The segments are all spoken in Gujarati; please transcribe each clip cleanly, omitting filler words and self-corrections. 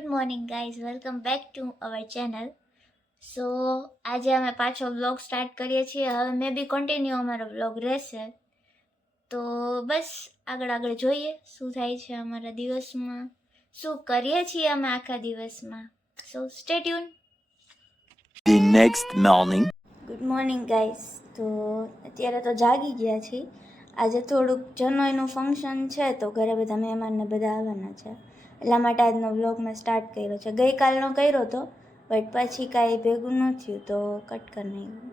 Good morning guys, welcome back to our channel. So આજે અમે પાછો વ્લોગ સ્ટાર્ટ કરીએ છીએ. હવે મે બી કન્ટિન્યુ અમારો વ્લોગ રહેશે, તો બસ આગળ જોઈએ શું થાય છે અમારા દિવસમાં, શું કરીએ છીએ અમે આખા દિવસમાં. સો stay tune. The next morning. Good morning guys. તો અત્યારે તો જાગી ગયા છીએ. આજે થોડુંક જનોઈનું ફંક્શન છે, તો ઘરે બધા મહેમાનને બધા આવવાના છે, એટલા માટે આજનો વ્લોગ મેં સ્ટાર્ટ કર્યો છે. ગઈકાલનો કર્યો હતો, બટ પછી કાંઈ ભેગું ન થયું તો કટ કરી નાખ્યું.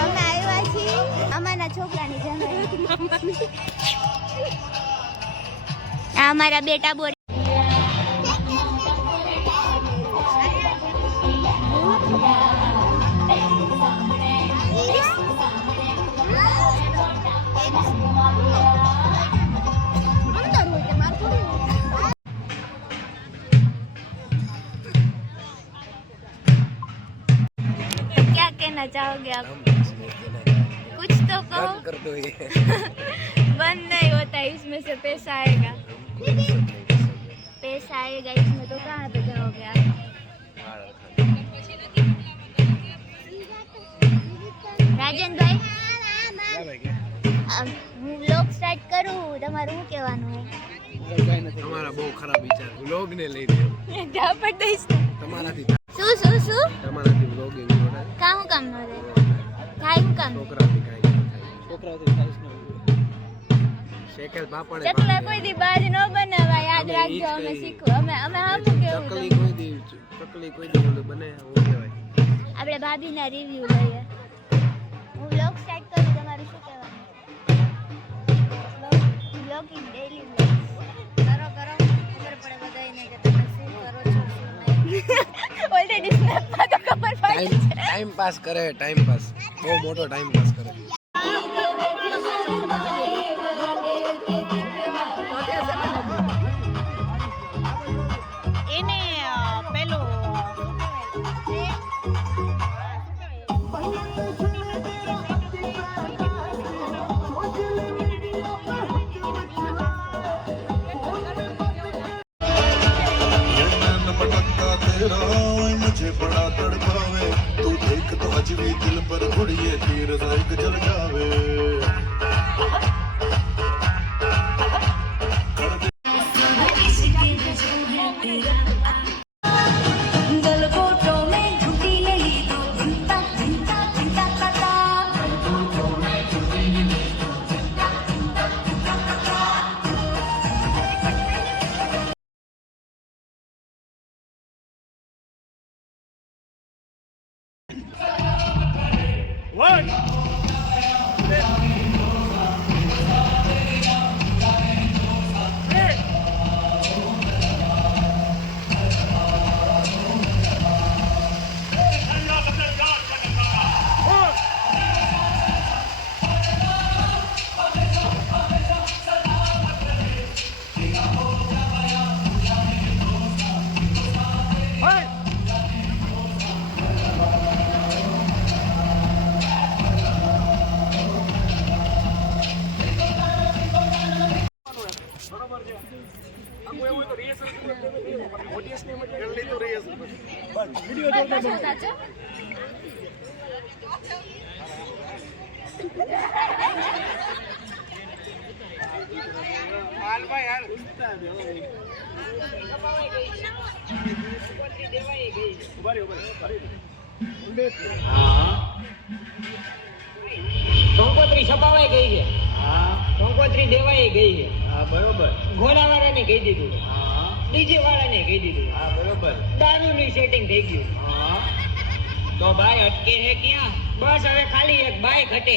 અમે આવ્યા છીએ અમારા છોકરાની જનોઈ. આ અમારા બેટા બોર. क्या कहना चाहोगे आप? कुछ तो कहो. कर दो ये. बंद नहीं होता, इसमें से पैसा आएगा. पैसा आएगा इसमें, तो कहाँ पे जाओगे आप? રાજન ભાઈ, હું વ્લોગ સ્ટાર્ટ કરું, તમારું શું કહેવાનું હોય? તમારા બહુ ખરાબ વિચાર વ્લોગ ને લઈને જા પર દઈશ. તમારાથી શું તમારાથી વ્લોગિંગ જોડે કામ ન રે થાય, હું કામ છોકરાથી કાઈ ન થાય. છોકરાથી થાય ન શેકેલ પાપડે ચકલા કોઈ દી બાજ ન બનાવા, યાદ રાખજો. અમે શીખવું, અમે હામું કેવું ચકલી કોઈ દી ઓલું બને હું કહેવાય. આપણે ભાભીના રિવ્યુ લઈએ. હું વ્લોગ સ્ટાર્ટ કરું, તમારું શું કહેવાનું? વ્લોગિંગ ડેઈલી કરો ખબર પડે બધાને કે તમે શું કરો છો શું નહીં. ઓલરેડી સ્નેપમાં તો ખબર પડી છે. ટાઈમ પાસ કરે, ટાઈમ પાસ બહુ મોટો ટાઈમ પાસ કરે. એને પેલું मुझे बड़ा तड़पावे, तू देख तो अज भी दिल पर घुड़िए तीर साइक जल जावे. કંકોત્રી છપાવાઈ ગઈ છે. કંકોત્રી દેવાઈ ગઈ છે. બરોબર. ઘોડાવાળાને કહી દીધું. ડીજે વાળાને કહી દીધું. બરોબર. દારૂનું સેટિંગ થઈ ગયું. તો બાય અટકે હે ક્યાં? બસ હવે ખાલી એક બાય ઘટે.